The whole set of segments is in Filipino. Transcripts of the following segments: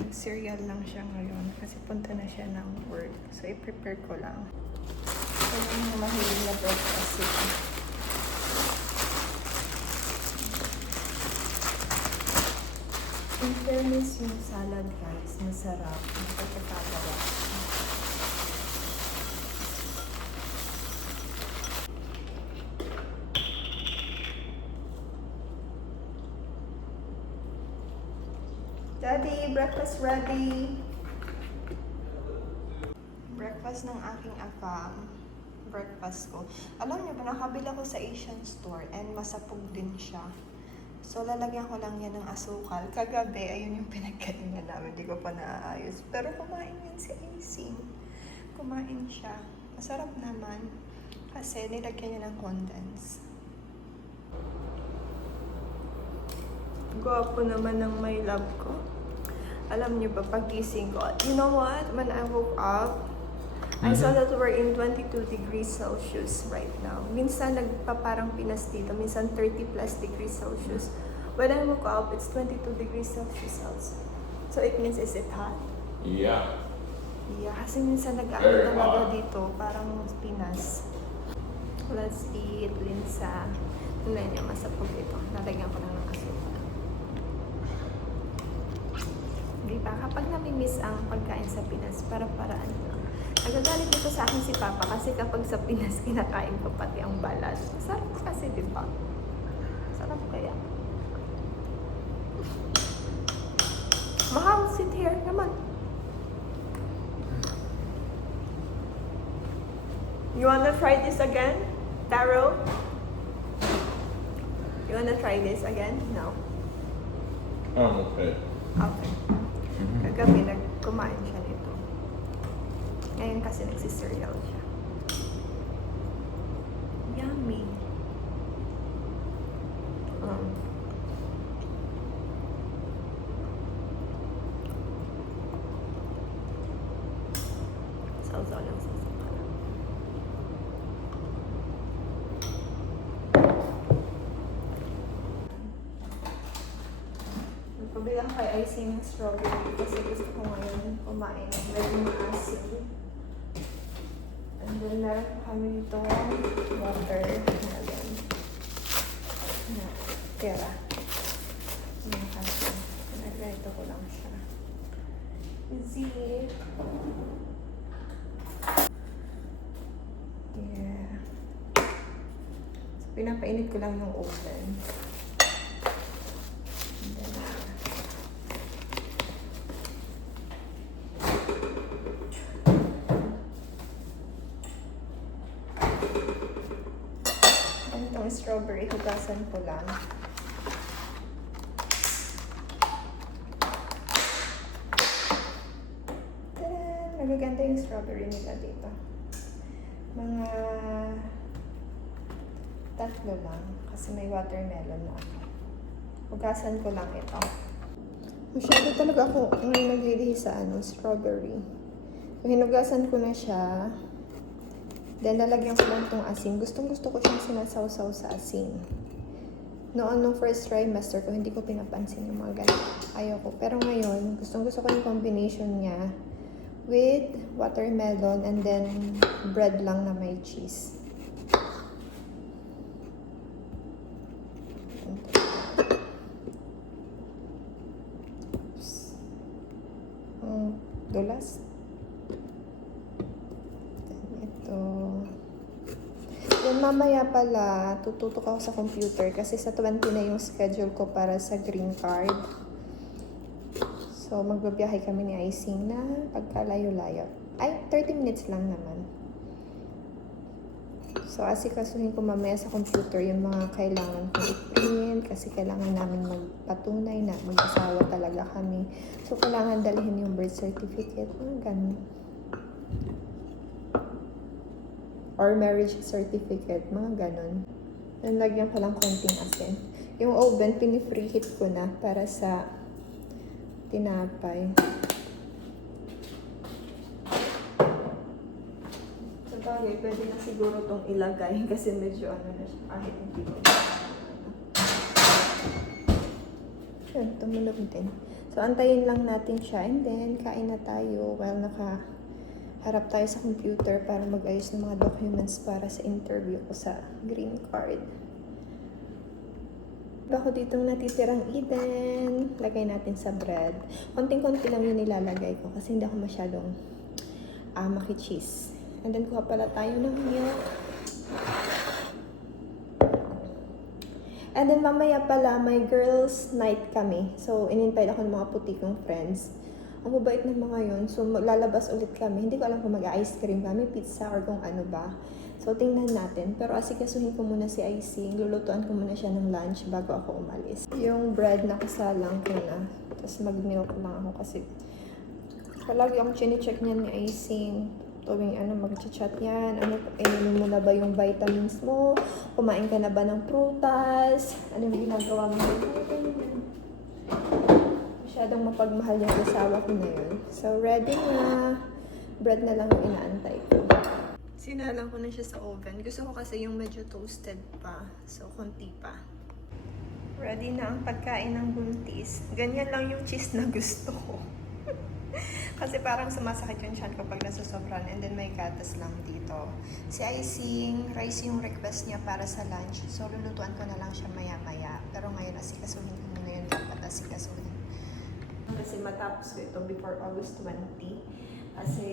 Mag-cereal lang siya ngayon kasi punta na siya ng work. So, i-prepare ko lang. So, yung mahilig na breakfast ito. In fairness, yung salad guys, masarap. Napagkakagawa. Daddy, breakfast ready. Breakfast ng aking afam. Breakfast ko. Alam niyo ba, nakabila ko sa Asian store and masapog din siya. So, lalagyan ko lang yan ng asukal. Kagabi, ayun yung pinagkainan namin. Hindi ko pa naaayos. Pero kumain yan si Icing. Kumain siya. Masarap naman. Kasi nilagyan niya ng condense. Gwapo naman ng my love ko. Alam niyo ba, pagising ko, you know what? When I woke up, I saw that we're in 22 degrees Celsius right now. Minsan nagpaparang Pinas dito, minsan 30 plus degrees Celsius. When I woke up, it's 22 degrees Celsius also. So it means, is it hot? Yeah. Yeah, kasi minsan nag-ano talaga dito, parang Pinas. Let's eat linsa. Tingnan niyo, masapog ito. Nalagyan ko lang ng asukal. Diba? Kapag nami-miss ang pagkain sa Pinas, para-paraan lang. Nagagalit dito sa akin si Papa kasi kapag sa Pinas, kinakain ko pati ang balat. Sarap kasi, diba? Sarap kaya. Mahal, sit here naman. You wanna try this again, Taro? You wanna try this again? No. Okay. Okay. Kagabi, kumain siya nito. Ngayon kasi nagsicereal siya. Yummy. Sausaw lang sa sukal. Pabila ko kay Icing ng strawberry kasi gusto ko ngayon kumain ng medyo maasim. And then meron pa kami dito watermelon na tira. Kasi nag-ganito ko lang siya. Easy. Yeah. So, pinapainit ko lang yung oven. Itong strawberry, hugasan ko lang. Tada! Nagaganda yung strawberry nila dito. Mga 3 lang kasi may watermelon na ako. Hugasan ko lang ito. Masyado talaga ako ngayon naglilihi sa strawberry. So, hinugasan ko na siya. Then, lalagyan ko lang itong asin. Gustong-gusto ko siyang sinasawsaw sa asin. Noon, nung first trimester ko, hindi ko pinapansin yung mga ganito. Ayoko. Pero ngayon, gustong-gusto ko yung combination niya with watermelon and then bread lang na may cheese. Oops. Dulas. Yan, mamaya pala, tututok ako sa computer kasi sa 20 na yung schedule ko para sa green card. So, magbabiyahe kami ni Icing na pagkalayo-layo. Ay, 30 minutes lang naman. So, asikasuhin ko mamaya sa computer yung mga kailangan kong i-print kasi kailangan namin magpatunay na mag-asawa talaga kami. So, kailangan dalhin yung birth certificate. Ganun. Or marriage certificate, mga ganon. Nalagyan ko lang konting asin. Yung oven, pini-preheat ko na para sa tinapay. So, bagay, pwede na siguro itong ilagay kasi medyo na siya, kahit hindi ko. Yun, tumulog din. So, antayin lang natin siya and then kain na tayo while nakaharap tayo sa computer para mag-ayos ng mga documents para sa interview ko sa green card. Ako ditong natitirang Eden, lagay natin sa bread. Konting-konti lang yun nilalagay ko kasi hindi ako masyadong maki-cheese. And then kuha pala tayo ng milk. And then mamaya pala, may girls night kami. So, in-invite ako ng mga puti kong friends. Ang mabait ng mga yun. So, lalabas ulit kami. Hindi ko alam kung mag-ice cream kami, pizza, or kung ano ba. So, tingnan natin. Pero asikasuhin ko muna si Icing. Lulutuan ko muna siya ng lunch bago ako umalis. Yung bread nakasalang ko na. Tapos mag-milk lang ako kasi palagi akong chine-check niyan ni Icing. Tuwing mag-chat yan. Ininom mo na ba yung vitamins mo? Kumain ka na ba ng prutas? Ano yung ginagawa mo? Masyadong mapagmahal yung asawa ko na yun. So, ready na. Bread na lang yung inaantay ko. Sinalang ko na siya sa oven. Gusto ko kasi yung medyo toasted pa. So, konti pa. Ready na ang pagkain ng buntis. Ganyan lang yung cheese na gusto ko. Kasi parang sumasakit yung tiyan ko pag nasusobran. And then may gatas lang dito. Si Icing, rice yung request niya para sa lunch. So, lulutuan ko na lang siya maya-maya. Pero ngayon, asikasuhin ko muna yun. Dapat asikasuhin. Kasi matapos ko ito before August 20. Kasi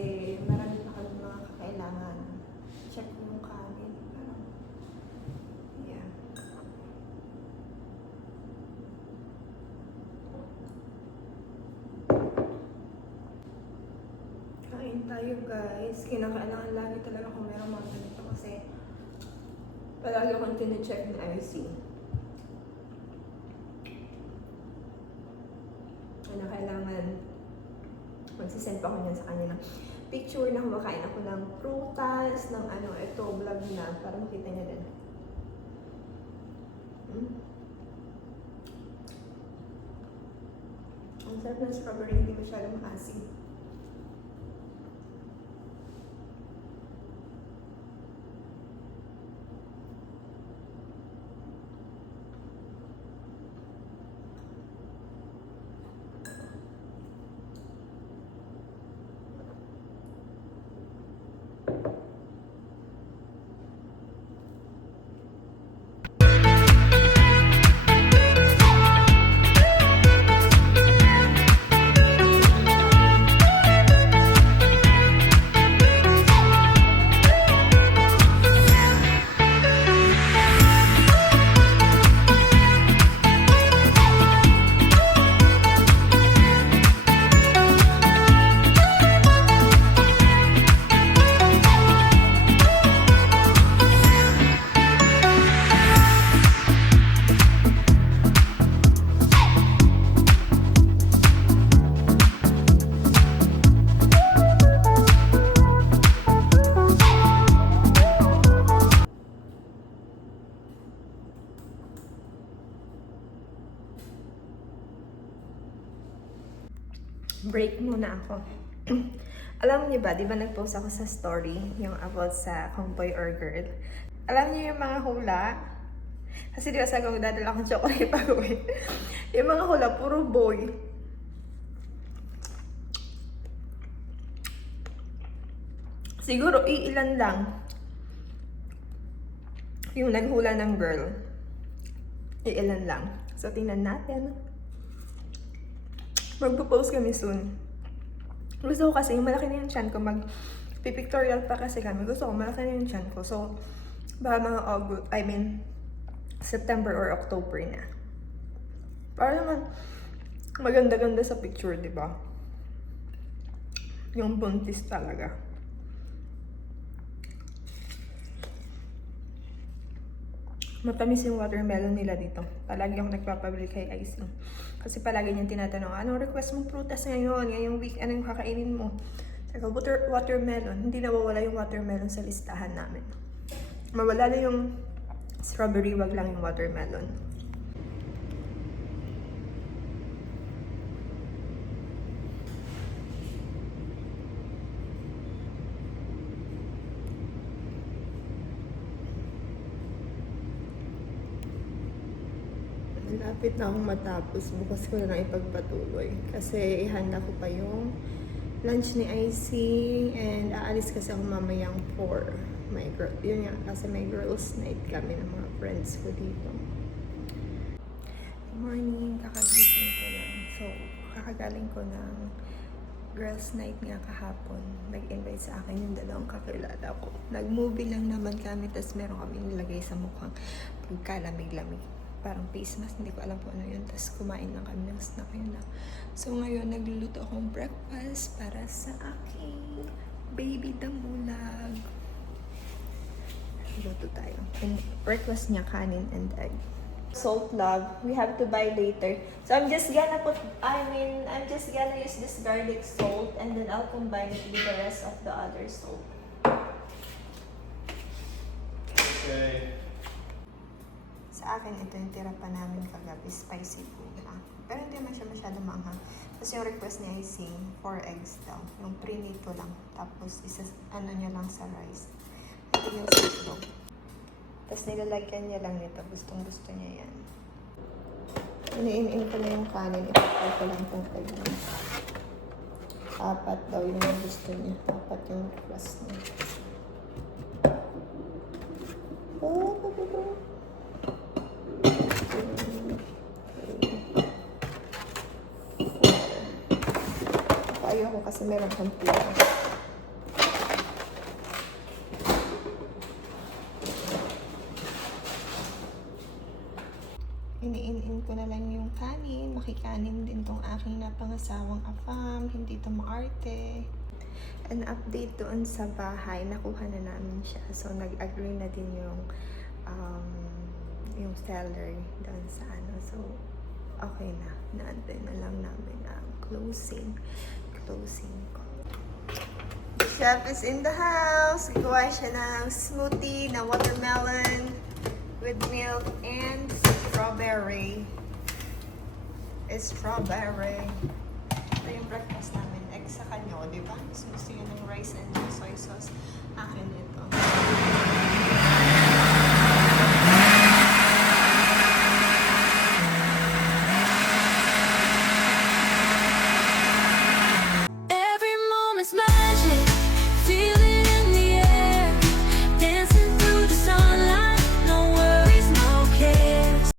marami pa kami mga kakailangan. Check ko yung kanin. Yeah. Kain tayo guys. Kinakailangan lagi talaga kung meron mga ganito kasi palagi akong tine-check ni IC. Na kailangan magsisend pa ako niyan sa kanya ng picture na kumakain ako ng prutas, ng ito, vlog na, para makita niya din. Ang sarap ng strawberry, hindi masyadong maasim. Break muna ako. Alam niyo ba, di ba nag-post ako sa story yung about sa kung boy or girl? Alam niyo yung mga hula? Kasi di ba sa gawin dadala akong chocolate pag-uwi. Yung mga hula, puro boy. Siguro iilan lang yung naghula ng girl. Iilan lang. So, tingnan natin. Magpo-post kami soon. Gusto ko kasi yung malaki na yung chan ko. Mag-pictorial pa kasi kami. Gusto ko malaki na yung chan ko. So, baka mga September or October na. Para naman maganda-ganda sa picture, di ba? Yung buntis talaga. Matamis yung watermelon nila dito. Palagi ako nagpapabili kay Icing. Kasi palagi niyang tinatanong, anong request mong prutas ngayon? Ngayong week, anong kakainin mo? Saka, watermelon. Hindi nawawala yung watermelon sa listahan namin. Mawala na yung strawberry, wag lang yung watermelon. Lapit na akong matapos. Bukas ko na lang ipagpatuloy. Kasi ihanda ko pa yung lunch ni IC. And aalis kasi ako mamayang 4. Yun nga, kasi may girls night kami ng mga friends ko dito. Good morning. Kakagising ko lang. So, kakagaling ko ng girls night nga kahapon. Nag-invite sa akin yung dalawang kakilala ko. Nag-movie lang naman kami, tapos meron kami nilagay sa mukhang pagkalamig-lamig. Parang face mask, hindi ko alam po ano yun. Tapos kumain lang kami ng snack yun lang. So ngayon, nagluluto akong breakfast para sa aking baby damulag. Luto tayo. And breakfast niya, kanin and egg. Salt love, we have to buy later. So I'm just gonna use this garlic salt and then I'll combine it with the rest of the other salt. Okay. Sa akin, ito yung tira pa namin kagabi, spicy po. Pero hindi man siya masyado maanghang. Tapos yung request ni IC, 4 eggs daw. Yung prinito lang. Tapos niya lang sa rice. Ito yung sitlog. Tapos nilalagyan niya lang nito. Gustong gusto niya yan. Iniin ko na yung kanin. Ipapay ko lang itong egg niya. 4 daw yung gusto niya. 4 yung request niya. Ayoko kasi meron kang pila. Iniin ko na lang yung kanin. Makikanin din tong aking napangasawang afam. Hindi ito maarte. An update doon sa bahay. Nakuha na namin siya. So, nag-agree na din yung seller doon sa ano. So, okay na. Naantay na lang namin ang closing ko. The chef is in the house. Gawa siya ng smoothie na watermelon with milk and strawberry. Strawberry. Ito yung breakfast namin. Egg sa kanyo, di ba? Gusto niya ng rice and soy sauce. Akin ito.